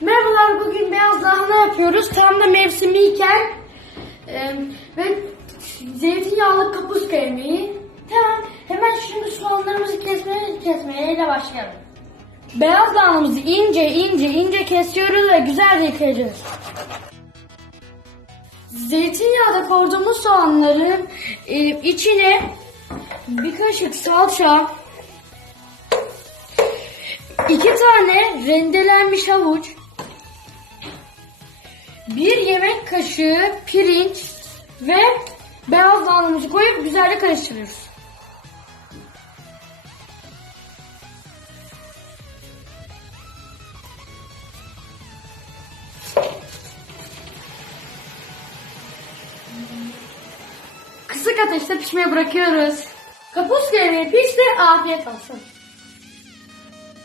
Merhabalar bugün beyaz lahana yapıyoruz. Tam da mevsimiyken e, ve zeytinyağlı kapuska yemeği. Tamam hemen şimdi soğanlarımızı kesmeye kesmeye başlayalım. Beyaz lahanamızı ince ince ince kesiyoruz ve güzelce yıkayacağız. Zeytinyağda kavurduğumuz soğanların e, içine bir kaşık salça, iki tane rendelenmiş havuç, bir yemek kaşığı pirinç ve beyaz lahanamızı koyup güzelce karıştırıyoruz. Kısık ateşte pişmeye bırakıyoruz. Kapuska yemeği pişti, afiyet olsun.